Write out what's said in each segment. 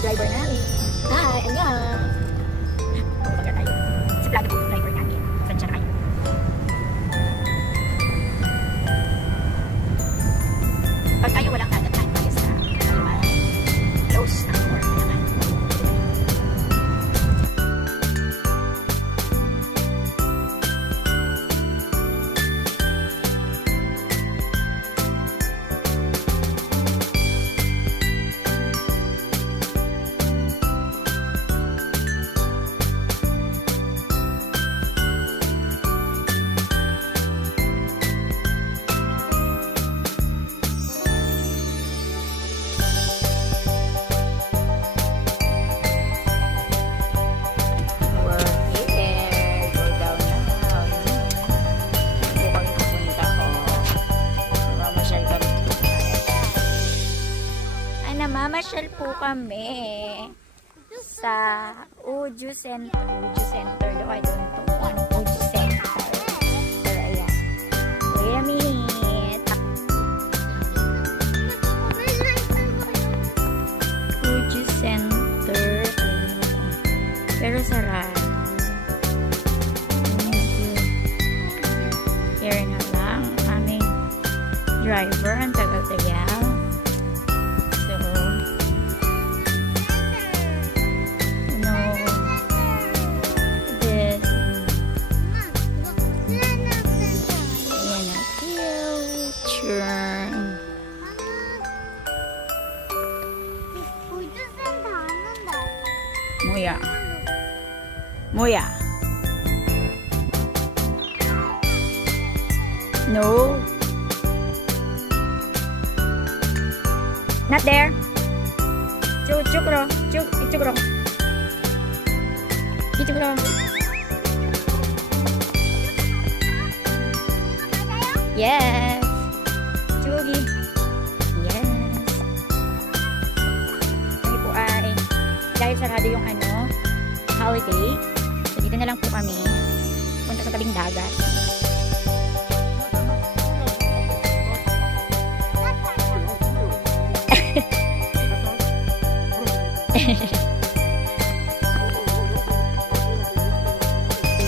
yung driver namin. Hi, annyeong. Pupunta tayo. Suplado po yung driver namin. Saan siya kayo? Pag tayo walang dadaan tayo sa close na door. Mamasyal po kami sa Uju Center. Uju Center daw. I don't know ano Uju Center. Pero ayan. Wait a minute. Uju Center. Pero sarado. Here na lang. Aming driver. Ang tagal-tagal. Moya. Moya. No. Not there. Chukro. Chukro. Chukro. Yes. Chugi. Yes. Kami po ay dahil sarado yung holiday. So dito na lang po kami punta sa tabing dagat.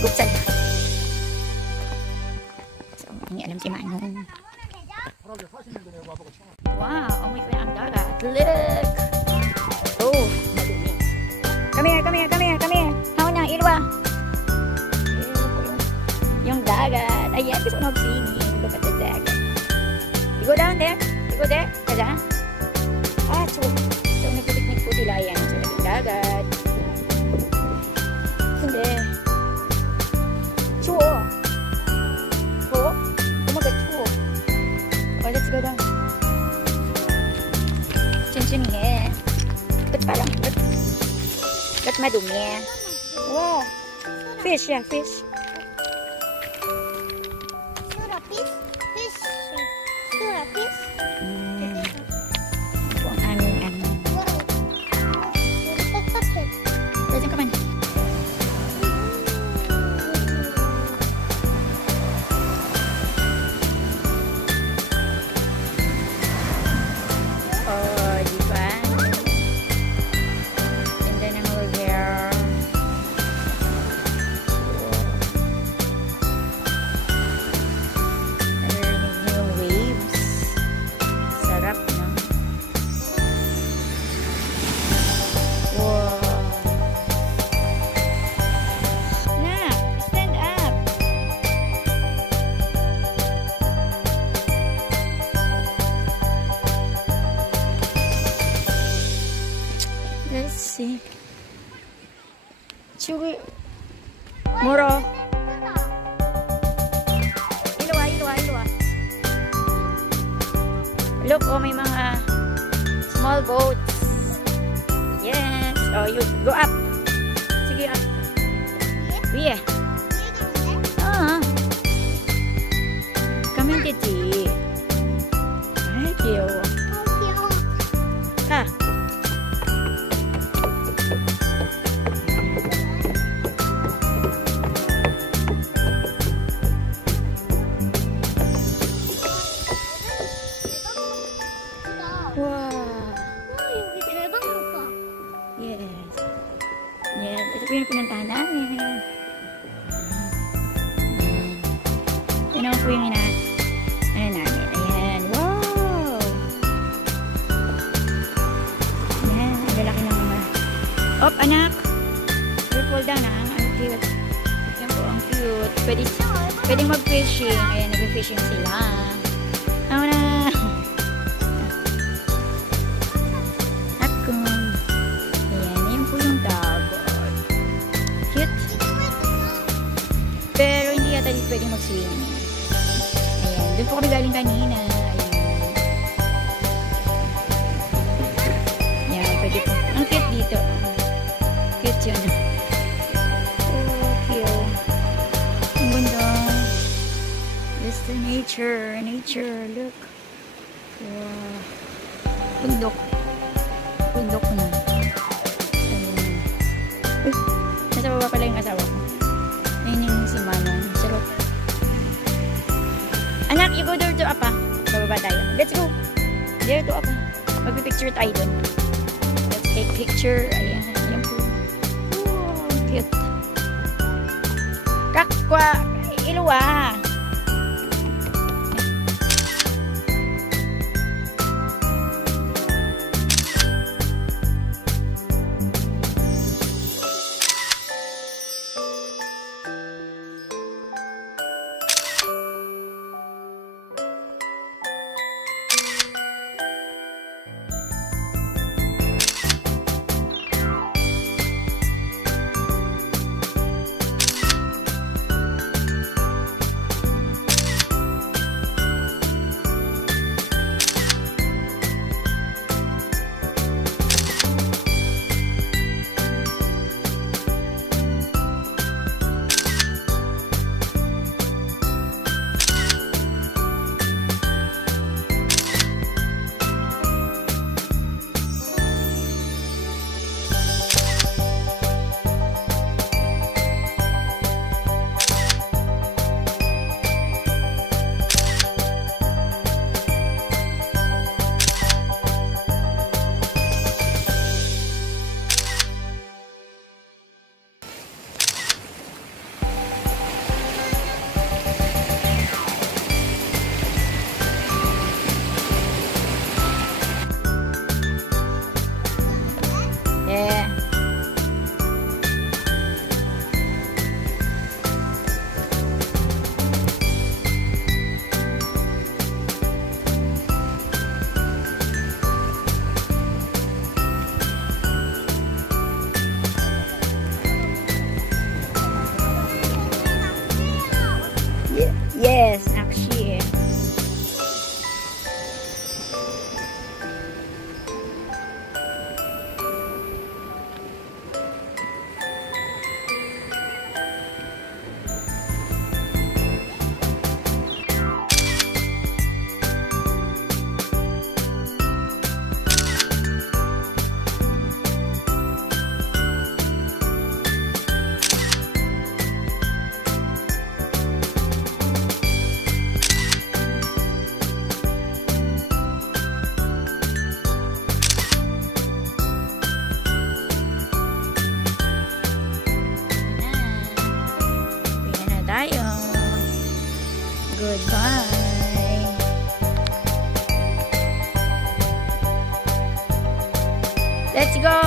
Buksan na. So, hindi alam si Manong. Wow, amoy ko yung dagat. Look! Oh, madumi. Come here. Haw na, ilwa. Yung dagat. Ayan, gusto ko mag-swimming. Look at the dagat. You go down there. Kada? So nagpipiknik po sila. Ayan, so naging dagat. Hindi. Chuo. Kumagat chuo. Oh, let's go down. Chin-chin Ba't madumi? Wow. Fish, yeah, fish. Sura fish. Ito ang aming Pwede ka man. Oh, di ba? Ganda ng lugar. Narinig yung waves. Sarap, no? Wow. Na, stand up. Let's see. Chugi. Moro. Ilwa. Look, oh, may mga small boats. Yes. Oh, you go up. Sige, up. Yeah. Come in, Titi. Thank you. Ha. Yes. Yes. Ito po yung pinuntahan namin. Ito naman po yung ano namin. Ayan. Wow! Ayan. Ang lalaki ng mga. Op, anak! Will fall down, ha? Ang cute. Yan po, ang cute. Pwede mag-fishing. Ayan, nag-fishing sila. Ako na! Ako. Ayan, yan po yung dagat. Cute. Pero hindi yata dito pwede mag-swim. Ayan, doon po kami galing kanina. Ayan, pwede po. Ang cute dito. Cute yun. Oh, cute. Ang ganda. This is the nature. Nature, look. Wow. Bundok. Bundok na. Ayan. Uy, nasa baba pala yung asawa ko. Ayun yung si Manong. Sarap. Anak, you go there to Apa. Bababa tayo. Let's go. There to Apa. Magpipicture tayo dun. Let's take picture. Ayan. Ayan po. Wow, cute. Kakwa. Iluwa. Yeah. Yes, actually. Tayo. Goodbye. Let's go.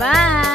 Bye.